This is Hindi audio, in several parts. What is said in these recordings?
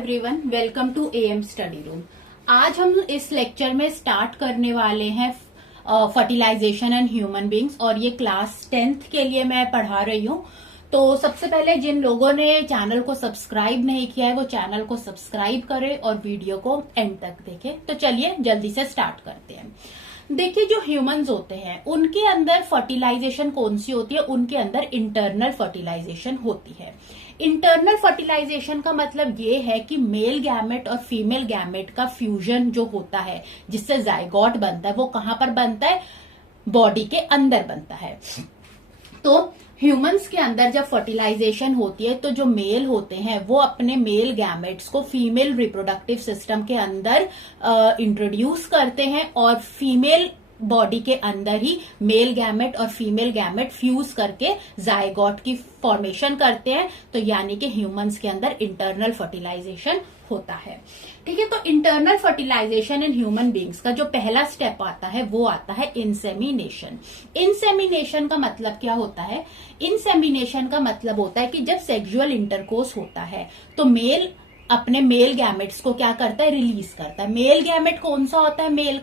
Everyone, welcome to AM study room. आज हम इस लेक्चर में स्टार्ट करने वाले हैं फर्टिलाइजेशन एंड ह्यूमन बींग्स, और ये क्लास 10th के लिए मैं पढ़ा रही हूँ। तो सबसे पहले जिन लोगों ने चैनल को सब्सक्राइब नहीं किया है वो चैनल को सब्सक्राइब करें और वीडियो को एंड तक देखें। तो चलिए जल्दी से स्टार्ट करते हैं। देखिए, जो ह्यूमंस होते हैं उनके अंदर फर्टिलाइजेशन कौन सी होती है? उनके अंदर इंटरनल फर्टिलाइजेशन होती है। इंटरनल फर्टिलाइजेशन का मतलब ये है कि मेल गैमेट और फीमेल गैमेट का फ्यूजन जो होता है जिससे जाइगोट बनता है, वो कहां पर बनता है? बॉडी के अंदर बनता है। तो ह्यूमंस के अंदर जब फर्टिलाइजेशन होती है तो जो मेल होते हैं वो अपने मेल गैमेट्स को फीमेल रिप्रोडक्टिव सिस्टम के अंदर इंट्रोड्यूस करते हैं, और फीमेल बॉडी के अंदर ही मेल गैमेट और फीमेल गैमेट फ्यूज करके जाइगोट की फॉर्मेशन करते हैं। तो यानी कि ह्यूमंस के अंदर इंटरनल फर्टिलाइजेशन होता है। ठीक है, तो internal fertilisation in human beings का जो पहला स्टेप आता है वो आता है इंसेमिनेशन। इंसेमिनेशन का मतलब क्या होता है? इंसेमिनेशन का मतलब होता है कि जब सेक्सुअल इंटरकोर्स होता है तो मेल अपने मेल गैमेट्स को क्या करता है? रिलीज करता है। मेल गैमेट कौन सा होता है? मेल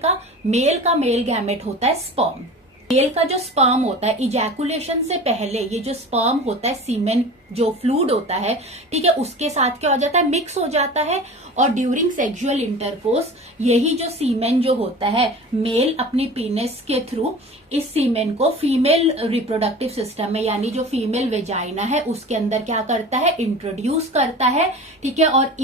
का मेल गैमेट होता है स्पर्म। मेल का जो स्पर्म होता है, इजैकुलेशन से पहले ये जो स्पर्म होता है, सीमेन जो फ्लूइड होता है, ठीक है, उसके साथ क्या हो जाता है? मिक्स हो जाता है। और ड्यूरिंग सेक्सुअल इंटरकोर्स यही जो सीमेन जो होता है, मेल अपनी पीनिस के थ्रू इस सीमेन को फीमेल रिप्रोडक्टिव सिस्टम में, यानी जो फीमेल वेजाइना है उसके अंदर क्या करता है? इंट्रोड्यूस करता है। ठीक है, और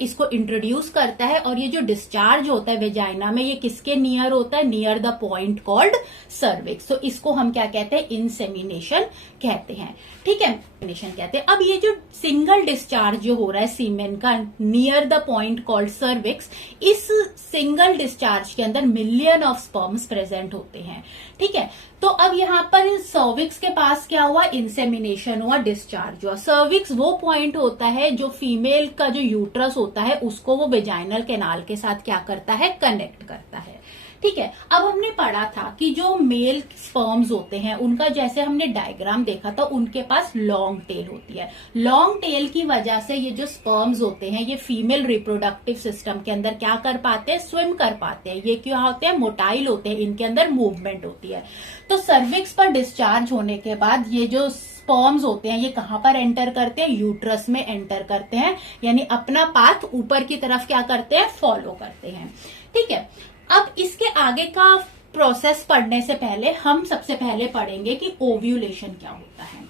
इसको इंट्रोड्यूस करता है। और ये जो डिस्चार्ज होता है वेजाइना में, ये किसके नियर होता है? Near the point called cervix. तो इसको हम क्या कहते हैं? इंसेमिनेशन कहते हैं। ठीक है, इंसेमिनेशन कहते हैं। अब ये जो सिंगल डिस्चार्ज जो हो रहा है सीमेन का near the point called cervix, इस सिंगल डिस्चार्ज के अंदर मिलियन ऑफ स्पर्म्स प्रेजेंट होते हैं। ठीक है, तो अब यहाँ पर सर्विक्स के पास क्या हुआ? इंसेमिनेशन हुआ, डिस्चार्ज हुआ। सर्विक्स वो पॉइंट होता है जो फीमेल का जो यूट्रस होता है उसको वो वेजाइनल कैनाल के साथ क्या करता है? कनेक्ट करता है। ठीक है, अब हमने पढ़ा था कि जो मेल स्पर्म्स होते हैं उनका, जैसे हमने डायग्राम देखा था, उनके पास लॉन्ग टेल होती है। लॉन्ग टेल की वजह से ये जो स्पर्म्स होते हैं ये फीमेल रिप्रोडक्टिव सिस्टम के अंदर क्या कर पाते हैं? स्विम कर पाते हैं। ये क्या होते हैं? मोटाइल होते हैं, इनके अंदर मूवमेंट होती है। तो सर्विक्स पर डिस्चार्ज होने के बाद ये जो स्पर्म्स होते हैं ये कहां पर एंटर करते हैं? यूट्रस में एंटर करते हैं, यानी अपना पाथ ऊपर की तरफ क्या करते हैं? फॉलो करते हैं। ठीक है, अब इसके आगे का प्रोसेस पढ़ने से पहले हम सबसे पहले पढ़ेंगे कि ओव्यूलेशन क्या होता है।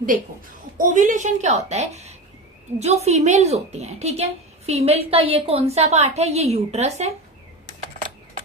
देखो, ओव्यूलेशन क्या होता है? जो फीमेल्स होती हैं, ठीक है, फीमेल का ये कौन सा पार्ट है? ये यूट्रस है।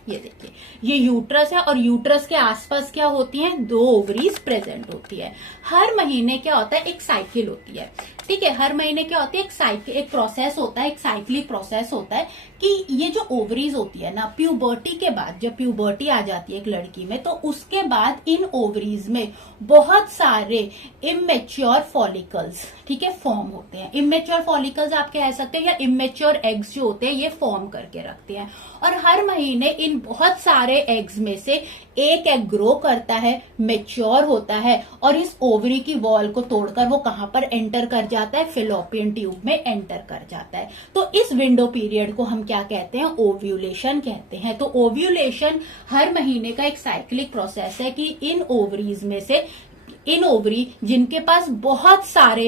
ये देखिए, ये यूट्रस है, और यूट्रस के आसपास क्या होती हैं? 2 ओवरीज प्रेजेंट होती है। हर महीने क्या होता है? एक साइकिल होती है। ठीक है, हर महीने क्या होती है? एक प्रोसेस होता है, एक साइक्लिक प्रोसेस होता है कि ये जो ओवरीज होती है ना, प्यूबर्टी के बाद, जब प्यूबर्टी आ जाती है एक लड़की में, तो उसके बाद इन ओवरीज में बहुत सारे इमेच्योर फॉलिकल्स, ठीक है, फॉर्म होते हैं। इमेच्योर फॉलिकल्स आप कह सकते हैं, या इमेच्योर एग्स जो होते हैं ये फॉर्म करके रखते हैं। और हर महीने इन बहुत सारे एग्स में से एक एग ग्रो करता है, मेच्योर होता है, और इस ओवरी की वॉल को तोड़कर वो कहां पर एंटर कर जाता है? फेलोपियन ट्यूब में एंटर कर जाता है। तो इस विंडो पीरियड को हम क्या कहते हैं? ओव्यूलेशन कहते हैं। तो ओव्यूलेशन हर महीने का एक साइक्लिक प्रोसेस है कि इन ओवरीज में से, इन ओवरी जिनके पास बहुत सारे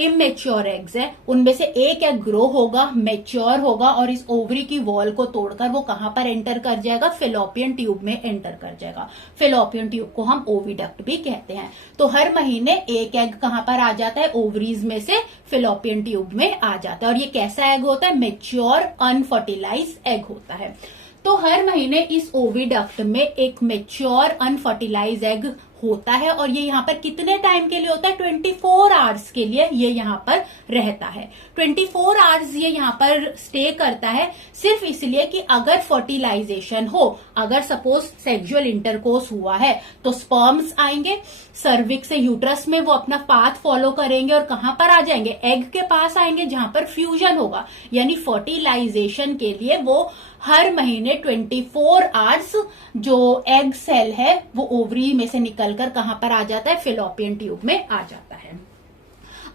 इमेच्योर एग्स हैं, उनमें से एक एग ग्रो होगा, मेच्योर होगा, और इस ओवरी की वॉल को तोड़कर वो कहां पर एंटर कर जाएगा? फेलोपियन ट्यूब में एंटर कर जाएगा। फेलोपियन ट्यूब को हम ओविडक्ट भी कहते हैं। तो हर महीने एक एग कहां पर आ जाता है? ओवरीज में से फेलोपियन ट्यूब में आ जाता है। और ये कैसा एग होता है? मेच्योर अनफर्टिलाइज एग होता है। तो हर महीने इस ओविडक्ट में एक मेच्योर अनफर्टिलाइज एग होता है, और ये यहाँ पर कितने टाइम के लिए होता है? 24 आवर्स के लिए ये यहाँ पर रहता है। 24 आवर्स ये यहाँ पर स्टे करता है, सिर्फ इसलिए कि अगर फर्टिलाइजेशन हो, अगर सपोज सेक्सुअल इंटरकोर्स हुआ है तो स्पर्म्स आएंगे सर्विक्स से यूट्रस में, वो अपना पाथ फॉलो करेंगे और कहां पर आ जाएंगे? एग के पास आएंगे जहां पर फ्यूजन होगा। यानी फर्टिलाइजेशन के लिए वो हर महीने 24 आवर्स जो एग सेल है वो ओवरी में से निकलकर कहां पर आ जाता है? फेलोपियन ट्यूब में आ जाता है।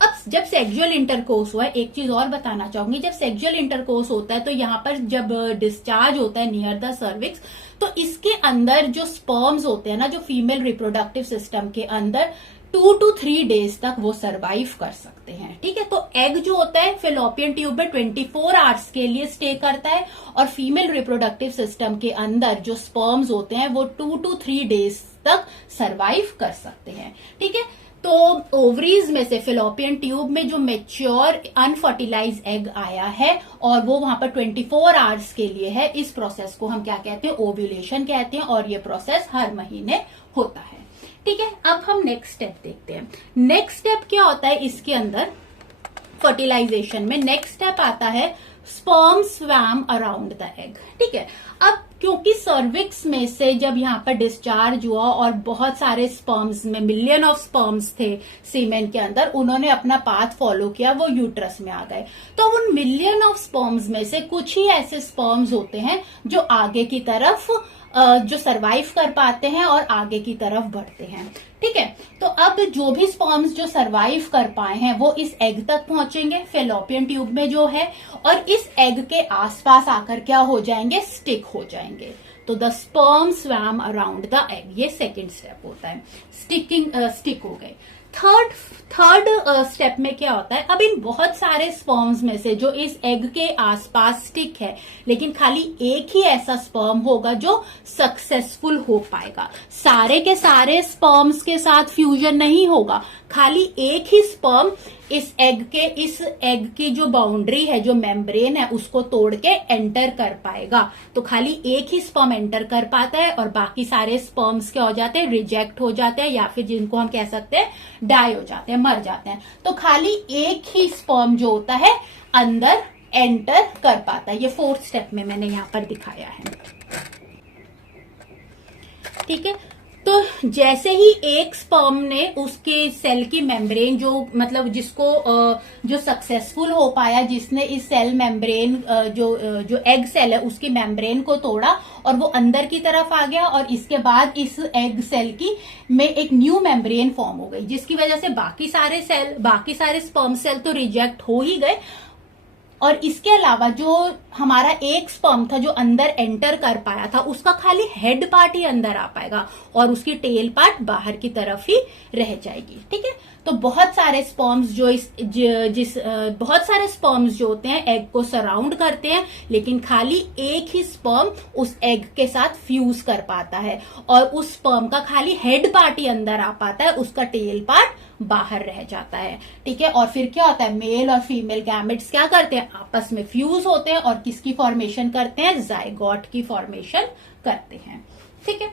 अब जब सेक्सुअल इंटरकोर्स हुआ है, एक चीज और बताना चाहूंगी, जब सेक्सुअल इंटरकोर्स होता है तो यहाँ पर जब डिस्चार्ज होता है नियर द सर्विक्स, तो इसके अंदर जो स्पर्म्स होते हैं ना, जो फीमेल रिप्रोडक्टिव सिस्टम के अंदर 2 to 3 डेज तक वो सरवाइव कर सकते हैं। ठीक है, तो एग जो होता है फेलोपियन ट्यूब में 24 आवर्स के लिए स्टे करता है, और फीमेल रिप्रोडक्टिव सिस्टम के अंदर जो स्पर्म्स होते हैं वो 2 to 3 डेज तक सरवाइव कर सकते हैं। ठीक है, तो ओवरीज में से फेलोपियन ट्यूब में जो मेच्योर अनफर्टिलाइज एग आया है और वो वहां पर 24 आवर्स के लिए है, इस प्रोसेस को हम क्या कहते हैं, ओव्यूलेशन कहते हैं, और ये प्रोसेस हर महीने होता है। ठीक है, अब हम नेक्स्ट स्टेप देखते हैं। नेक्स्ट स्टेप क्या होता है इसके अंदर फर्टिलाइजेशन में? नेक्स्ट स्टेप आता है sperm swum around the egg. ठीक है, अब क्योंकि सर्विक्स में से जब यहाँ पर डिस्चार्ज हुआ और बहुत सारे स्पर्म्स में मिलियन ऑफ स्पर्म्स थे सीमेन के अंदर, उन्होंने अपना पाथ फॉलो किया, वो यूट्रस में आ गए। तो उन मिलियन ऑफ स्पर्म्स में से कुछ ही ऐसे स्पर्म्स होते हैं जो आगे की तरफ जो सरवाइव कर पाते हैं और आगे की तरफ बढ़ते हैं। ठीक है, तो अब जो भी स्पर्म्स जो सरवाइव कर पाए हैं वो इस एग तक पहुंचेंगे फेलोपियन ट्यूब में जो है, और इस एग के आसपास आकर क्या हो जाएंगे, स्टिक हो जाएंगे। तो the sperm swum around the egg, ये सेकेंड स्टेप होता है, स्टिक हो गए। थर्ड स्टेप में क्या होता है, अब इन बहुत सारे स्पर्म्स में से जो इस एग के आसपास स्टिक है, लेकिन खाली एक ही ऐसा स्पर्म होगा जो सक्सेसफुल हो पाएगा। सारे के सारे स्पर्म्स के साथ फ्यूजन नहीं होगा, खाली एक ही स्पर्म इस एग की जो बाउंड्री है, जो मेम्ब्रेन है, उसको तोड़ के एंटर कर पाएगा। तो खाली एक ही स्पर्म एंटर कर पाता है और बाकी सारे स्पर्म्स क्या हो जाते हैं, रिजेक्ट हो जाते हैं, या फिर जिनको हम कह सकते हैं डाई हो जाते हैं, मर जाते हैं। तो खाली एक ही स्पर्म जो होता है अंदर एंटर कर पाता है। ये फोर्थ स्टेप में मैंने यहां पर दिखाया है। ठीक है, तो जैसे ही एक स्पर्म ने उसके सेल की मेम्ब्रेन जो मतलब जो सक्सेसफुल हो पाया, जिसने इस सेल मेम्ब्रेन जो एग सेल है उसकी मेम्ब्रेन को तोड़ा और वो अंदर की तरफ आ गया, और इसके बाद इस एग सेल की में एक न्यू मेम्ब्रेन फॉर्म हो गई, जिसकी वजह से बाकी सारे स्पर्म सेल तो रिजेक्ट हो ही गए, और इसके अलावा जो हमारा एक स्पर्म था जो अंदर एंटर कर पाया था, उसका खाली हेड पार्ट ही अंदर आ पाएगा और उसकी टेल पार्ट बाहर की तरफ ही रह जाएगी। ठीक है, तो बहुत सारे स्पर्म्स बहुत सारे स्पर्म्स जो होते हैं एग को सराउंड करते हैं, लेकिन खाली एक ही स्पर्म उस एग के साथ फ्यूज कर पाता है, और उस स्पर्म का खाली हेड पार्ट ही अंदर आ पाता है, उसका टेल पार्ट बाहर रह जाता है। ठीक है, और फिर क्या होता है, मेल और फीमेल गैमेट्स क्या करते हैं, आपस में फ्यूज होते हैं और किसकी फॉर्मेशन करते हैं, जाइगोट की फॉर्मेशन करते हैं। ठीक है,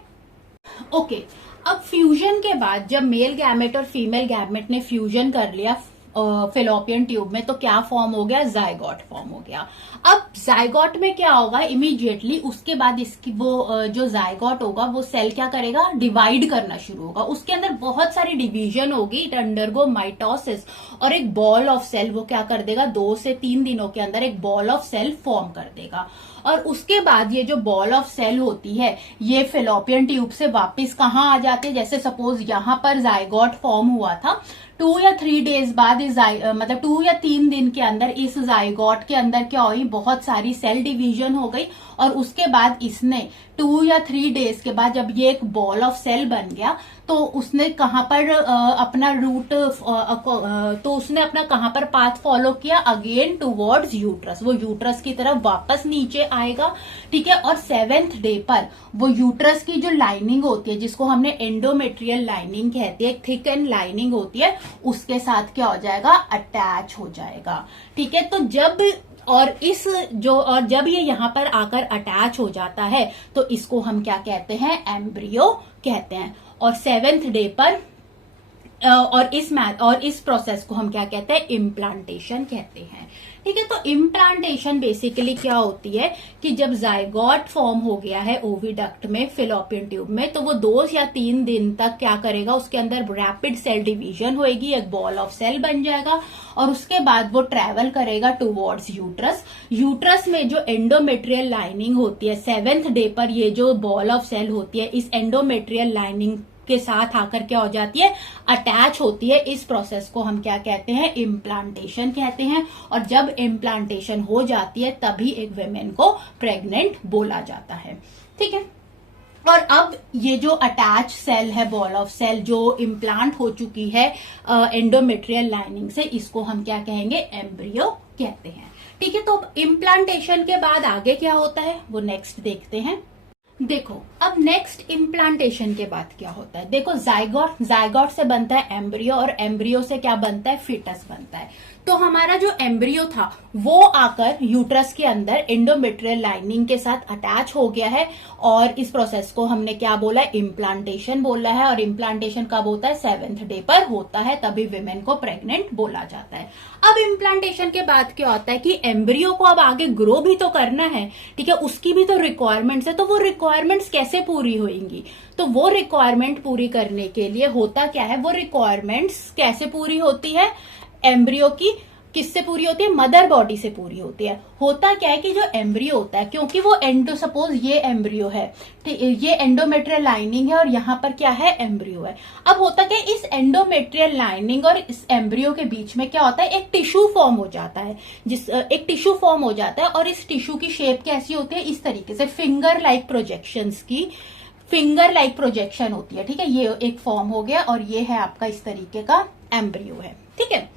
ओके। अब फ्यूजन के बाद जब मेल गैमेट और फीमेल गैमेट ने फ्यूजन कर लिया फेलोपियन ट्यूब में, तो क्या फॉर्म हो गया, जाइगोट फॉर्म हो गया। अब जाइगोट में क्या होगा, इमीडिएटली उसके बाद इसकी जो जाइगोट होगा वो सेल क्या करेगा, डिवाइड करना शुरू होगा, उसके अंदर बहुत सारी डिवीजन होगी, इट अंडरगो माइटोसिस, और एक बॉल ऑफ सेल वो क्या कर देगा, 2 से 3 दिनों के अंदर एक बॉल ऑफ सेल फॉर्म कर देगा। और उसके बाद ये जो बॉल ऑफ सेल होती है ये फेलोपियन ट्यूब से वापस कहाँ आ जाती है, जैसे सपोज यहां पर जाइगोट फॉर्म हुआ था, 2 या 3 डेज बाद मतलब 2 या 3 दिन के अंदर इस जाइगोट के अंदर क्या हुई, बहुत सारी सेल डिवीजन हो गई, और उसके बाद इसने 2 या 3 डेज के बाद जब ये एक बॉल ऑफ सेल बन गया, तो उसने कहां पर अपना रूट तो उसने अपना कहां पर पाथ फॉलो किया, अगेन टुवर्ड्स यूट्रस, वो यूट्रस की तरफ वापस नीचे आएगा। ठीक है, और 7th डे पर वो यूट्रस की जो लाइनिंग होती है, जिसको हमने एंडोमेट्रियल लाइनिंग कहते हैं, थिक एंड लाइनिंग होती है, उसके साथ क्या हो जाएगा, अटैच हो जाएगा। ठीक है, तो जब ये यहाँ पर आकर अटैच हो जाता है तो इसको हम क्या कहते हैं, एम्ब्रियो कहते हैं। और 7th डे पर और इस प्रोसेस को हम क्या कहते हैं, इम्प्लांटेशन कहते हैं। ठीक है, तो इम्प्लांटेशन बेसिकली क्या होती है कि जब जाइगोट फॉर्म हो गया है ओविडक्ट में, फेलोपियन ट्यूब में, तो वो 2 या 3 दिन तक क्या करेगा, उसके अंदर रैपिड सेल डिवीजन होएगी, एक बॉल ऑफ सेल बन जाएगा, और उसके बाद वो ट्रेवल करेगा टुवर्ड्स यूट्रस। यूट्रस में जो एंडोमेट्रियल लाइनिंग होती है, 7th डे पर ये जो बॉल ऑफ सेल होती है, इस एंडोमेट्रियल लाइनिंग के साथ आकर क्या हो जाती है, अटैच होती है। इस प्रोसेस को हम क्या कहते हैं, इम्प्लांटेशन कहते हैं। और जब इम्प्लांटेशन हो जाती है तभी एक वुमेन को प्रेग्नेंट बोला जाता है। ठीक है। और अब ये जो अटैच सेल है, बॉल ऑफ सेल जो इम्प्लांट हो चुकी है एंडोमेट्रियल लाइनिंग से, इसको हम क्या कहेंगे, एम्ब्रियो कहते हैं। ठीक है। तो इम्प्लांटेशन के बाद आगे क्या होता है वो नेक्स्ट देखते हैं। देखो अब नेक्स्ट इम्प्लांटेशन के बाद क्या होता है। देखो जाइगोट से बनता है एम्ब्रियो, और एम्ब्रियो से क्या बनता है, फीटस बनता है। तो हमारा जो एम्ब्रियो था वो आकर यूट्रस के अंदर एंडोमेट्रियल लाइनिंग के साथ अटैच हो गया है, और इस प्रोसेस को हमने क्या बोला, इम्प्लांटेशन बोला है। और इम्प्लांटेशन कब होता है, 7th डे पर होता है, तभी विमेन को प्रेग्नेंट बोला जाता है। अब इम्प्लांटेशन के बाद क्या होता है कि एम्ब्रियो को अब आगे ग्रो भी तो करना है। ठीक है। उसकी भी तो रिक्वायरमेंट्स है, तो वो रिक्वायरमेंट्स कैसे पूरी होंगी, तो वो रिक्वायरमेंट पूरी करने के लिए होता क्या है, वो रिक्वायरमेंट्स कैसे पूरी होती है, एम्ब्रियो की किससे पूरी होती है, मदर बॉडी से पूरी होती है। होता क्या है कि जो एम्ब्रियो होता है, क्योंकि वो सपोज ये एम्ब्रियो है, ये एंडोमेट्रियल लाइनिंग है, और यहाँ पर क्या है, एम्ब्रियो है। अब होता क्या है, इस एंडोमेट्रियल लाइनिंग और इस एम्ब्रियो के बीच में क्या होता है, एक टिश्यू फॉर्म हो जाता है, एक टिश्यू फॉर्म हो जाता है। और इस टिश्यू की शेप कैसी होती है, इस तरीके से फिंगर लाइक प्रोजेक्शन होती है। ठीक है। ये एक फॉर्म हो गया, और ये है आपका इस तरीके का एम्ब्रियो है। ठीक है।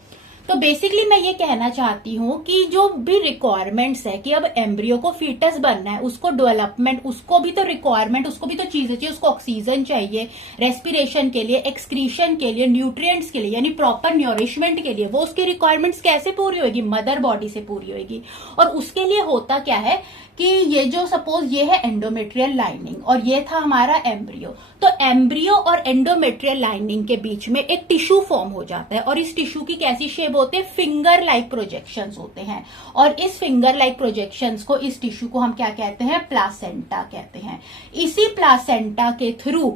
तो बेसिकली मैं ये कहना चाहती हूँ कि जो भी रिक्वायरमेंट्स है कि अब एम्ब्रियो को फीटस बनना है, उसको डेवलपमेंट, उसको भी तो रिक्वायरमेंट, उसको भी तो चीजें चाहिए, उसको ऑक्सीजन चाहिए रेस्पिरेशन के लिए, एक्सक्रीशन के लिए, न्यूट्रिएंट्स के लिए, यानी प्रॉपर न्यूरिशमेंट के लिए। वो उसकी रिक्वायरमेंट्स कैसे पूरी होगी, मदर बॉडी से पूरी होगी। और उसके लिए होता क्या है कि ये जो सपोज ये है एंडोमेट्रियल लाइनिंग और ये था हमारा एम्ब्रियो, तो एम्ब्रियो और एंडोमेट्रियल लाइनिंग के बीच में एक टिश्यू फॉर्म हो जाता है, और इस टिश्यू की कैसी शेप होती है, फिंगर लाइक प्रोजेक्शंस होते हैं। और इस फिंगर लाइक प्रोजेक्शंस को, इस टिश्यू को हम क्या कहते हैं, प्लासेंटा कहते हैं। इसी प्लासेंटा के थ्रू,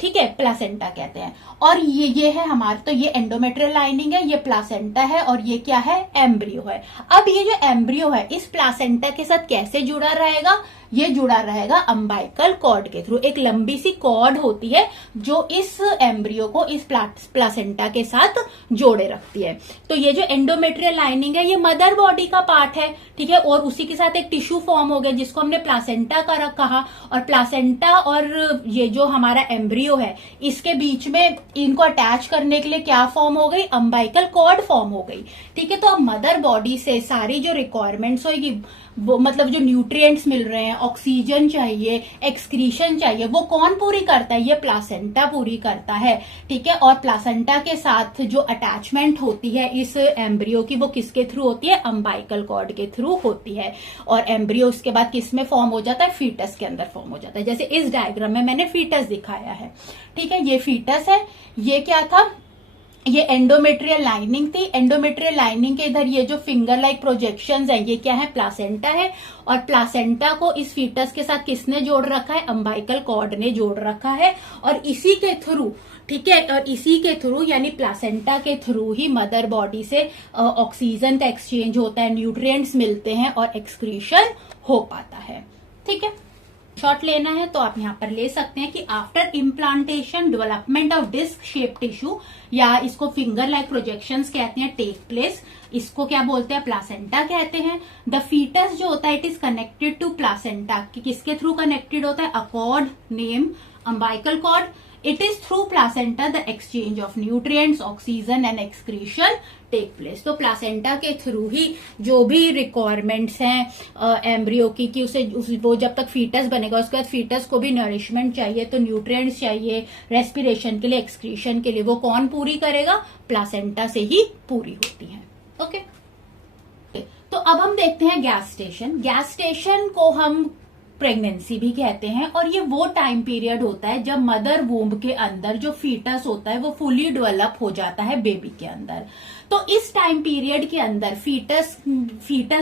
ठीक है, प्लासेंटा कहते हैं। और ये है हमारा, तो ये एंडोमेट्रियल लाइनिंग है, ये प्लासेंटा है, और ये क्या है, एम्ब्रियो है। अब ये जो एम्ब्रियो है इस प्लासेंटा के साथ कैसे जुड़ा रहेगा, ये जुड़ा रहेगा अम्बाइकल कॉर्ड के थ्रू। एक लंबी सी कॉर्ड होती है जो इस एम्ब्रियो को इस प्लासेंटा के साथ जोड़े रखती है। तो ये जो एंडोमेट्रियल लाइनिंग है ये मदर बॉडी का पार्ट है। ठीक है। और उसी के साथ एक टिश्यू फॉर्म हो गया जिसको हमने प्लासेंटा का कहा, और प्लासेंटा और ये जो हमारा एम्ब्रियो है इसके बीच में इनको अटैच करने के लिए क्या फॉर्म हो गई, अम्बाइकल कॉर्ड फॉर्म हो गई। ठीक है। तो अब मदर बॉडी से सारी जो रिक्वायरमेंट्स होगी, वो मतलब जो न्यूट्रिएंट्स मिल रहे हैं, ऑक्सीजन चाहिए, एक्सक्रीशन चाहिए, वो कौन पूरी करता है, ये प्लासेंटा पूरी करता है। ठीक है। और प्लासेंटा के साथ जो अटैचमेंट होती है इस एम्ब्रियो की, वो किसके थ्रू होती है, अम्बाइकल कॉर्ड के थ्रू होती है। और एम्ब्रियो उसके बाद किस में फॉर्म हो जाता है, फीटस के अंदर फॉर्म हो जाता है। जैसे इस डायग्राम में मैंने फीटस दिखाया है। ठीक है। ये फीटस है, ये क्या था, ये एंडोमेट्रियल लाइनिंग थी। एंडोमेट्रियल लाइनिंग के इधर ये जो फिंगर लाइक प्रोजेक्शंस है, ये क्या है, प्लासेंटा है। और प्लासेंटा को इस फीटस के साथ किसने जोड़ रखा है, अम्बाइकल कॉर्ड ने जोड़ रखा है। और इसी के थ्रू, ठीक है, और इसी के थ्रू यानी प्लासेंटा के थ्रू ही मदर बॉडी से ऑक्सीजन का एक्सचेंज होता है, न्यूट्रिएंट्स मिलते हैं और एक्सक्रीशन हो पाता है। ठीक है। शॉर्ट लेना है तो आप यहाँ पर ले सकते हैं कि after implantation development of disc shape tissue, या इसको फिंगर लाइक प्रोजेक्शंस कहते हैं, टेक प्लेस। इसको क्या बोलते हैं, प्लासेंटा कहते हैं। द फीटस जो होता है it is connected to placenta, किसके थ्रू कनेक्टेड होता है, a cord name umbilical cord. It is through placenta the exchange of nutrients, oxygen and excretion take place. तो प्लासेंटा के थ्रू ही जो भी रिक्वायरमेंट्स हैं एम्ब्रियो की, कि वो जब तक फीटस बनेगा उसके बाद फीटस को भी नरिशमेंट चाहिए, तो न्यूट्रिएंट्स चाहिए रेस्पिरेशन के लिए, एक्सक्रीशन के लिए, वो कौन पूरी करेगा, प्लासेंटा से ही पूरी होती है। ओके। तो अब हम देखते हैं गैस्टेशन। गैस्टेशन को हम प्रेगनेंसी भी कहते हैं, और ये वो टाइम पीरियड होता है जब मदर वूम्ब के अंदर जो फीटस होता है वो फुली डेवलप हो जाता है बेबी के अंदर। तो इस टाइम पीरियड के अंदर फीटस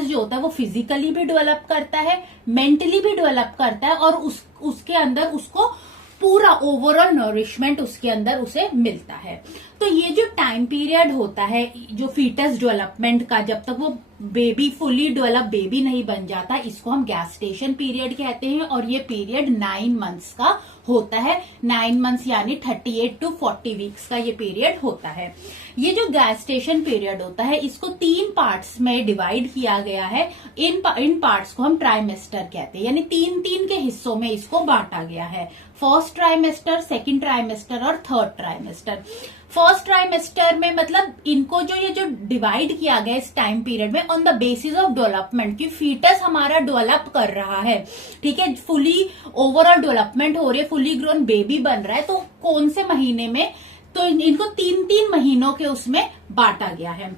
जो होता है वो फिजिकली भी डेवलप करता है, मेंटली भी डेवलप करता है, और उसके अंदर उसको पूरा ओवरऑल नरिशमेंट उसके अंदर उसे मिलता है। तो ये जो टाइम पीरियड होता है जो फीटस डेवलपमेंट का, जब तक वो बेबी फुली डेवलप बेबी नहीं बन जाता, इसको हम गैस्टेशन पीरियड कहते हैं। और ये पीरियड 9 मंथ्स का होता है। 9 मंथ्स यानी 38 to 40 वीक्स का ये पीरियड होता है। ये जो गैस्टेशन पीरियड होता है इसको 3 पार्ट्स में डिवाइड किया गया है। इन पार्ट्स को हम ट्राइमेस्टर कहते हैं, यानी 3-3 के हिस्सों में इसको बांटा गया है। फर्स्ट ट्राइमेस्टर, सेकंड ट्राइमेस्टर और थर्ड ट्राइमेस्टर। फर्स्ट ट्राइमेस्टर में मतलब इनको ये जो डिवाइड किया गया इस टाइम पीरियड में on the basis of development, कि फीटस हमारा डेवलप कर रहा है, ठीक है, फुली ओवरऑल डेवलपमेंट हो रही है, फुली ग्रोन बेबी बन रहा है, तो कौन से महीने में, तो इनको 3-3 महीनों के उसमें बांटा गया है।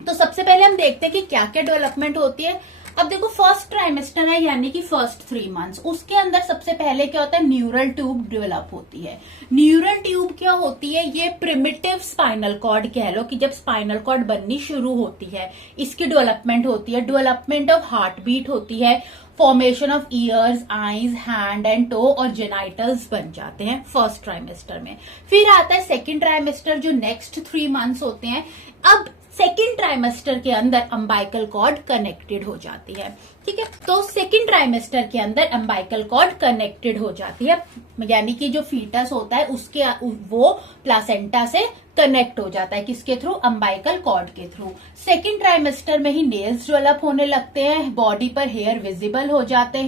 तो सबसे पहले हम देखते हैं कि क्या क्या डेवलपमेंट होती है। अब देखो फर्स्ट ट्राइमेस्टर है यानी कि फर्स्ट 3 मंथ्स, उसके अंदर सबसे पहले क्या होता है, न्यूरल ट्यूब डेवलप होती है। न्यूरल ट्यूब क्या होती है, ये प्रिमिटिव स्पाइनल कॉर्ड कह लो, कि जब स्पाइनल कॉर्ड बननी शुरू होती है इसकी डेवलपमेंट होती है। डेवलपमेंट ऑफ हार्ट बीट होती है, formation of ears, eyes, hand and toe और जेनाइटल्स बन जाते हैं फर्स्ट ट्राइमेस्टर में। फिर आता है सेकेंड ट्राइमेस्टर जो नेक्स्ट 3 मंथ्स होते हैं। अब सेकेंड ट्राइमेस्टर के अंदर अम्बाइकल कॉर्ड कनेक्टेड हो जाती है, ठीक है। तो सेकेंड ट्राइमेस्टर के अंदर अम्बाइकल कॉर्ड कनेक्टेड हो जाती है, यानी कि जो फीटस होता है उसके वो प्लासेंटा से कनेक्ट हो जाता है, किसके थ्रू, अम्बाइकल कॉर्ड के थ्रू। सेकेंड ट्राइमेस्टर में ही नेल्स डेवलप होने लगते हैं, बॉडी पर हेयर विजिबल हो जाते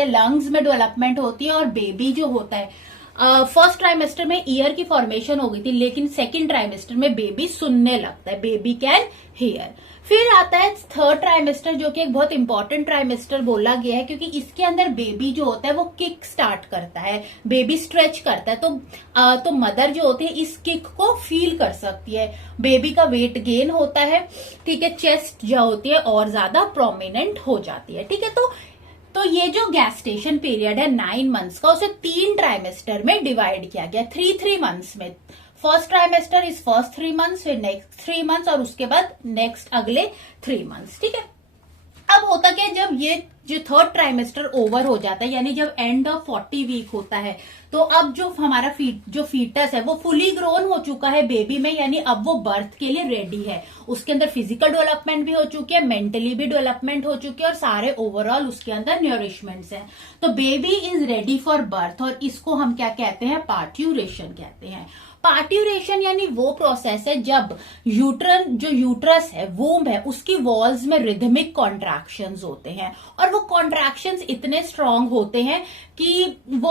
हैं, लंग्स में डेवलपमेंट होती है और बेबी जो होता है, फर्स्ट ट्राइमेस्टर में ईयर की फॉर्मेशन हो गई थी, लेकिन सेकंड ट्राइमेस्टर में बेबी सुनने लगता है, बेबी कैन हियर। फिर आता है थर्ड ट्राइमेस्टर जो कि एक बहुत इंपॉर्टेंट ट्राइमेस्टर बोला गया है, क्योंकि इसके अंदर बेबी जो होता है वो किक स्टार्ट करता है, बेबी स्ट्रेच करता है, तो मदर जो होती है इस किक को फील कर सकती है। बेबी का वेट गेन होता है, ठीक है, चेस्ट जो होती है और ज्यादा प्रोमिनेंट हो जाती है, ठीक है। तो ये जो गैस्टेशन पीरियड है 9 मंथ्स का, उसे 3 ट्राइमेस्टर में डिवाइड किया गया, 3 मंथ्स में। First trimester is first 3 months, फिर नेक्स्ट 3 मंथ्स और उसके बाद नेक्स्ट अगले 3 मंथ्स, ठीक है। अब होता क्या है, जब ये जो थर्ड ट्राइमेस्टर ओवर हो जाता है, यानी जब एंड ऑफ 40 वीक होता है, तो अब जो हमारा जो फीटस है वो फुली ग्रोन हो चुका है बेबी में, यानी अब वो बर्थ के लिए रेडी है। उसके अंदर फिजिकल डेवलपमेंट भी हो चुकी है, मेंटली भी डेवलपमेंट हो चुकी है और सारे ओवरऑल उसके अंदर न्यूरिशमेंट्स हैं। तो baby is ready for birth और इसको हम क्या कहते हैं, पार्ट्यूरेशन कहते हैं। पार्ट्यूरेशन यानी वो प्रोसेस है जब यूट्रस है, वूम्ब है, उसकी वॉल्स में रिदमिक कॉन्ट्रैक्शंस होते हैं और वो कॉन्ट्रैक्शंस इतने स्ट्रांग होते हैं कि वो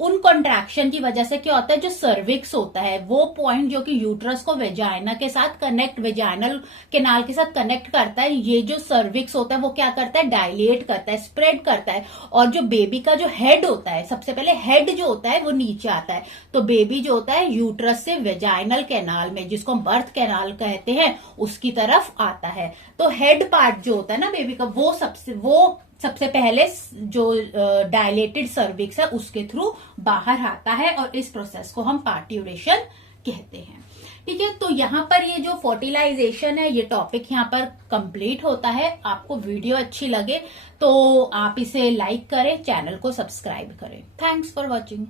उन कॉन्ट्रैक्शन की वजह से क्या होता है, जो सर्विक्स होता है वो पॉइंट जो कि यूट्रस को वेजाइना के साथ वेजाइनल केनाल के साथ कनेक्ट करता है, ये जो सर्विक्स होता है वो क्या करता है, डायलेट करता है, स्प्रेड करता है। और जो बेबी का जो हेड होता है, सबसे पहले हेड जो होता है वो नीचे आता है, तो बेबी जो होता है यूट्रस से वेजाइनल कैनाल में, जिसको हम बर्थ कैनाल कहते हैं, उसकी तरफ आता है। तो हेड पार्ट जो होता है ना बेबी का, वो सबसे पहले जो डायलेटेड सर्विक्स है उसके थ्रू बाहर आता है और इस प्रोसेस को हम पार्ट्यूरेशन कहते हैं, ठीक है। तो यहाँ पर ये जो फर्टिलाइजेशन है, ये टॉपिक यहाँ पर कंप्लीट होता है। आपको वीडियो अच्छी लगे तो आप इसे लाइक करें, चैनल को सब्सक्राइब करें। Thanks for watching.